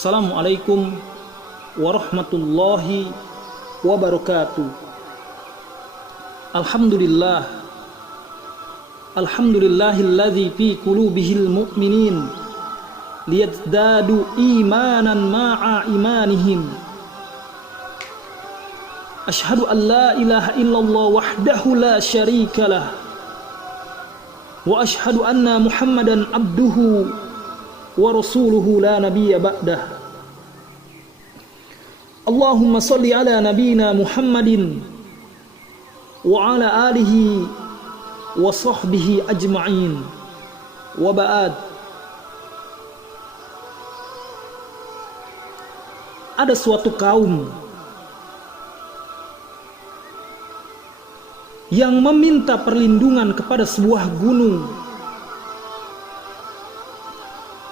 Assalamualaikum warahmatullahi wabarakatuh. Alhamdulillah, alhamdulillahilladzi fi qulubihil mu'minin liyazdadu imanan ma'a imanihim. Asyhadu an la ilaha illallah wahdahu la syarikalah wa asyhadu anna Muhammadan abduhu wa rasuluhu la nabiyya ba'dah. Allahumma salli ala nabiyyina Muhammadin wa ala alihi wa sahbihi ajma'in. Wa ba'd. Ada suatu kaum yang meminta perlindungan kepada sebuah gunung.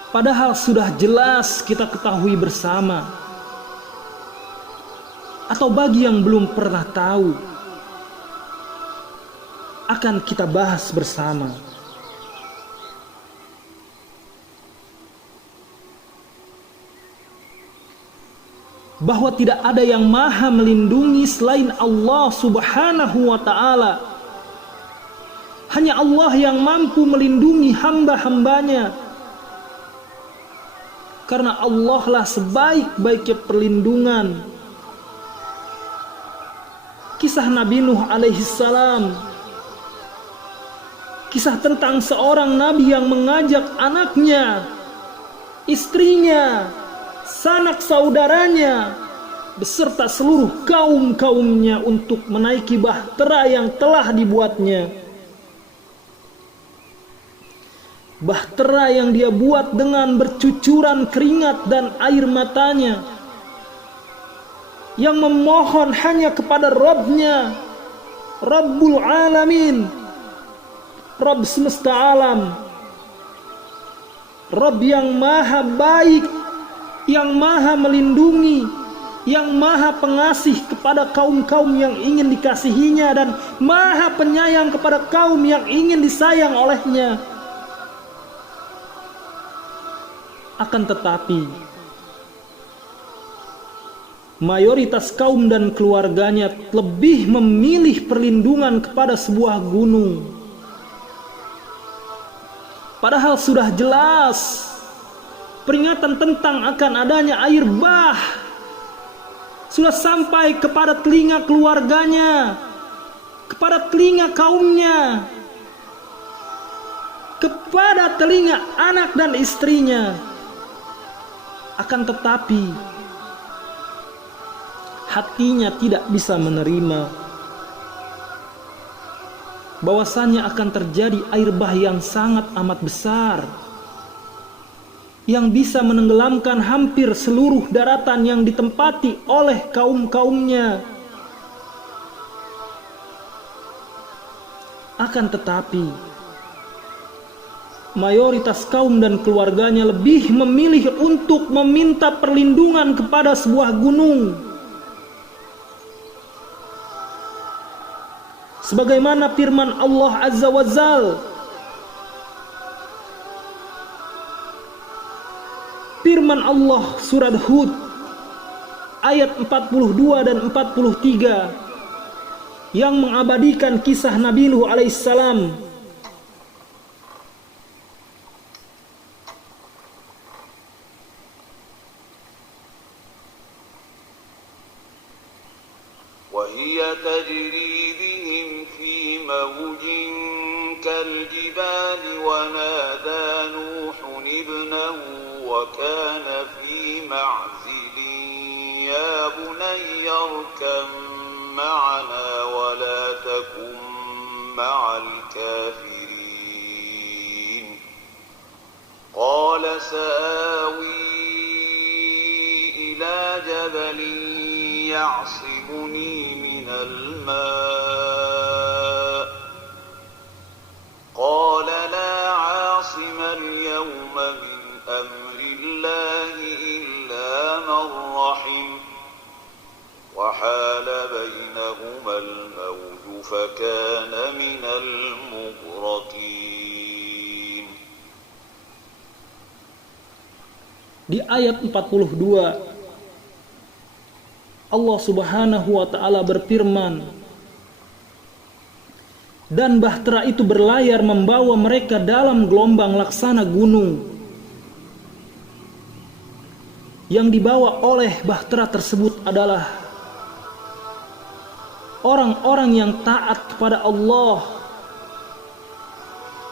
Padahal sudah jelas kita ketahui bersama, atau bagi yang belum pernah tahu, akan kita bahas bersama. Bahwa tidak ada yang maha melindungi selain Allah subhanahu wa ta'ala. Hanya Allah yang mampu melindungi hamba-hambanya. Karena Allah lah sebaik-baiknya perlindungan. Kisah Nabi Nuh alaihi salam, kisah tentang seorang nabi yang mengajak anaknya, istrinya, sanak saudaranya, beserta seluruh kaum-kaumnya untuk menaiki bahtera yang telah dibuatnya. Bahtera yang dia buat dengan bercucuran keringat dan air matanya, yang memohon hanya kepada Rabb-Nya, Rabbul Alamin, Rabb semesta alam, Rabb yang maha baik, yang maha melindungi, yang maha pengasih kepada kaum-kaum yang ingin dikasihinya, dan maha penyayang kepada kaum yang ingin disayang olehnya. Akan tetapi mayoritas kaum dan keluarganya lebih memilih perlindungan kepada sebuah gunung. Padahal sudah jelas peringatan tentang akan adanya air bah sudah sampai kepada telinga keluarganya, kepada telinga kaumnya, kepada telinga anak dan istrinya. Akan tetapi hatinya tidak bisa menerima bahwasannya akan terjadi air bah yang sangat amat besar, yang bisa menenggelamkan hampir seluruh daratan yang ditempati oleh kaum-kaumnya. Akan tetapi mayoritas kaum dan keluarganya lebih memilih untuk meminta perlindungan kepada sebuah gunung. Sebagaimana firman Allah Azza wa Jalla, firman Allah surat Hud ayat 42 dan 43 yang mengabadikan kisah Nabi Nuh alaihissalam. وهي تجري بهم في موج كالجبال ونادى نوح ابنه وكان في معزل يا بني اركب معنا ولا تكن مع الكافرين قال سآوي إلى جبل يعصمني من الماء قال لا عاصم اليوم من أمر الله إلا من رحم وحال بينهما الموج فكان من المغرقين Di ayat 42 Allah Subhanahu wa taala berfirman, dan bahtera itu berlayar membawa mereka dalam gelombang laksana gunung. Yang dibawa oleh bahtera tersebut adalah orang-orang yang taat kepada Allah,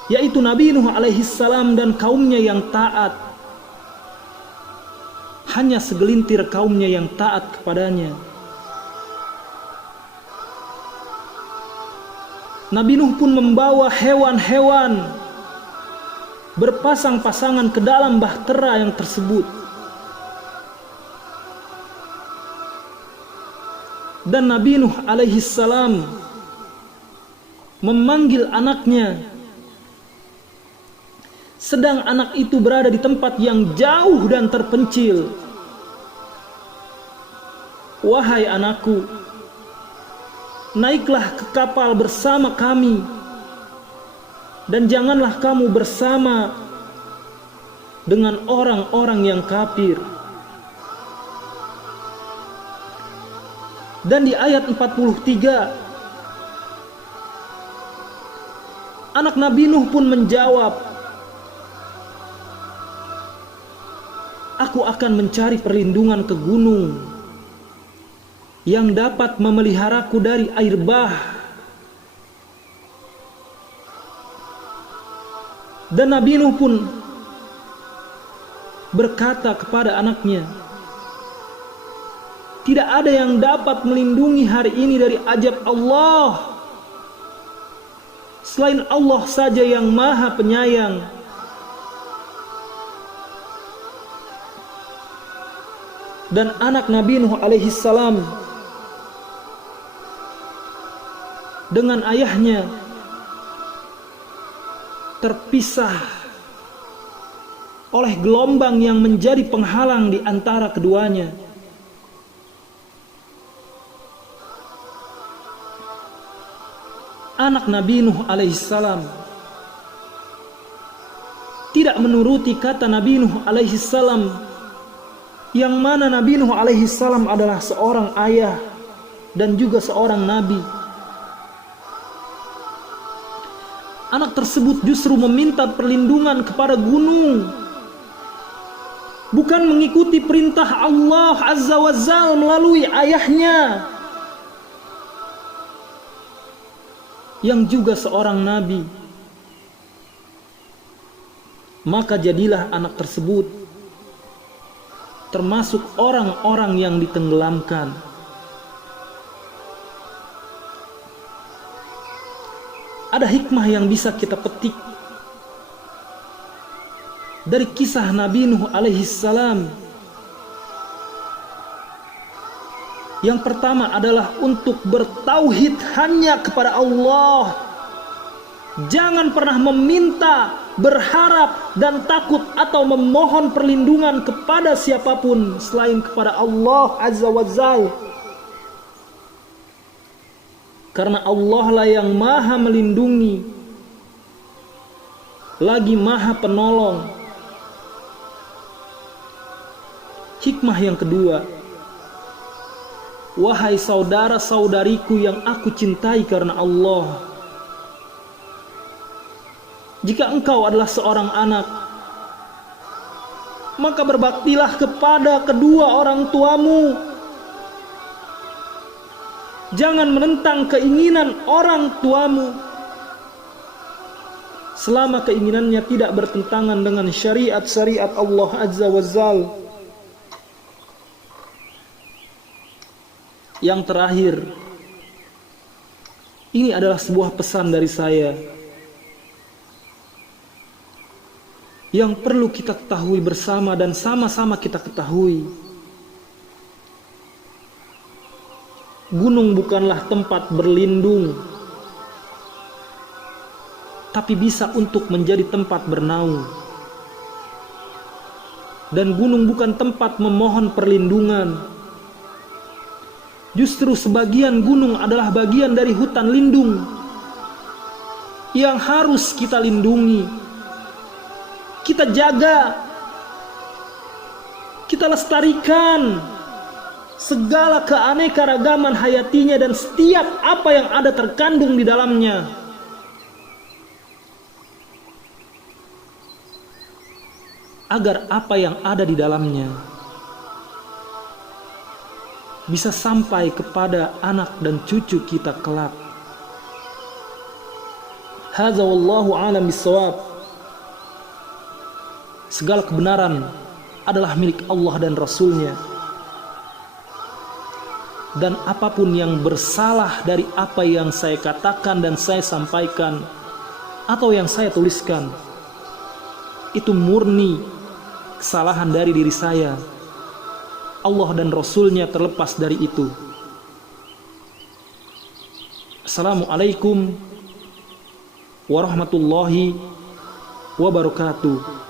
yaitu Nabi Nuh alaihi salam dan kaumnya yang taat. Hanya segelintir kaumnya yang taat kepadanya. Nabi Nuh pun membawa hewan-hewan berpasang-pasangan ke dalam bahtera yang tersebut. Dan Nabi Nuh alaihi salam memanggil anaknya, sedang anak itu berada di tempat yang jauh dan terpencil. Wahai anakku, naiklah ke kapal bersama kami, dan janganlah kamu bersama dengan orang-orang yang kafir. Dan di ayat 43, anak Nabi Nuh pun menjawab, aku akan mencari perlindungan ke gunung yang dapat memeliharaku dari air bah. Dan Nabi Nuh pun berkata kepada anaknya, tidak ada yang dapat melindungi hari ini dari azab Allah selain Allah saja yang Maha Penyayang. Dan anak Nabi Nuh alaihi salam dengan ayahnya terpisah oleh gelombang yang menjadi penghalang di antara keduanya. Anak Nabi Nuh alaihissalam tidak menuruti kata Nabi Nuh alaihissalam, yang mana Nabi Nuh alaihissalam adalah seorang ayah dan juga seorang nabi. Anak tersebut justru meminta perlindungan kepada gunung, bukan mengikuti perintah Allah Azza wa Jalla melalui ayahnya yang juga seorang nabi. Maka jadilah anak tersebut termasuk orang-orang yang ditenggelamkan. Ada hikmah yang bisa kita petik dari kisah Nabi Nuh alaihissalam. Yang pertama adalah untuk bertauhid hanya kepada Allah. Jangan pernah meminta, berharap dan takut atau memohon perlindungan kepada siapapun selain kepada Allah Azza wa Jalla. Karena Allah lah yang Maha melindungi, lagi Maha penolong. Hikmah yang kedua, wahai saudara-saudariku yang aku cintai karena Allah, jika engkau adalah seorang anak, maka berbaktilah kepada kedua orang tuamu. Jangan menentang keinginan orang tuamu selama keinginannya tidak bertentangan dengan syariat-syariat Allah Azza wa Jalla. Yang terakhir, ini adalah sebuah pesan dari saya yang perlu kita ketahui bersama dan sama-sama kita ketahui. Gunung bukanlah tempat berlindung, tapi bisa untuk menjadi tempat bernaung. Dan gunung bukan tempat memohon perlindungan. Justru sebagian gunung adalah bagian dari hutan lindung yang harus kita lindungi, kita jaga, Kita lestarikan segala keanekaragaman hayatinya dan setiap apa yang ada terkandung di dalamnya. Agar apa yang ada di dalamnya bisa sampai kepada anak dan cucu kita kelak. Hadza wallahu a'lam bissawab. Segala kebenaran adalah milik Allah dan Rasul-Nya. Dan apapun yang bersalah dari apa yang saya katakan dan saya sampaikan atau yang saya tuliskan, itu murni kesalahan dari diri saya. Allah dan Rasul-Nya terlepas dari itu. Assalamualaikum warahmatullahi wabarakatuh.